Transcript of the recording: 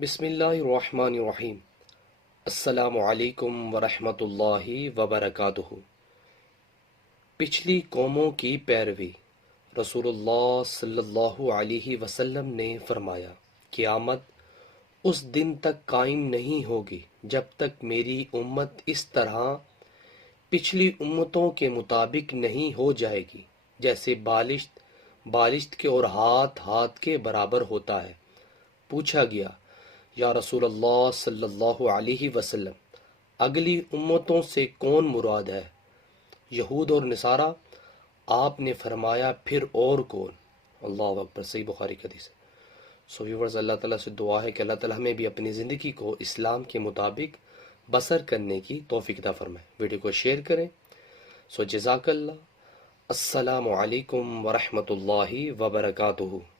بسم اللہ الرحمن الرحیم۔ السلام علیکم ورحمۃ اللہ وبرکاتہ۔ پچھلی قوموں کی پیروی۔ رسول اللہ صلی اللہ علیہ وسلم نے فرمایا، قیامت اس دن تک قائم نہیں ہوگی جب تک میری امت اس طرح پچھلی امتوں کے مطابق نہیں ہو جائے گی جیسے بالشت کے اور ہاتھ کے برابر ہوتا ہے۔ پوچھا گیا، یا رسول اللہ صلی اللہ علیہ وسلم، اگلی امتوں سے کون مراد ہے؟ یہود اور نصارہ؟ آپ نے فرمایا، پھر اور کون؟ اللہ اکبر۔ صحیح بخاری کی حدیث ہے۔ سو ویورز، اللہ تعالیٰ سے دعا ہے کہ اللہ تعالیٰ ہمیں بھی اپنی زندگی کو اسلام کے مطابق بسر کرنے کی توفیق عطا فرمائے۔ ویڈیو کو شیئر کریں۔ سو جزاک اللہ۔ السلام علیکم ورحمۃ اللہ وبرکاتہ۔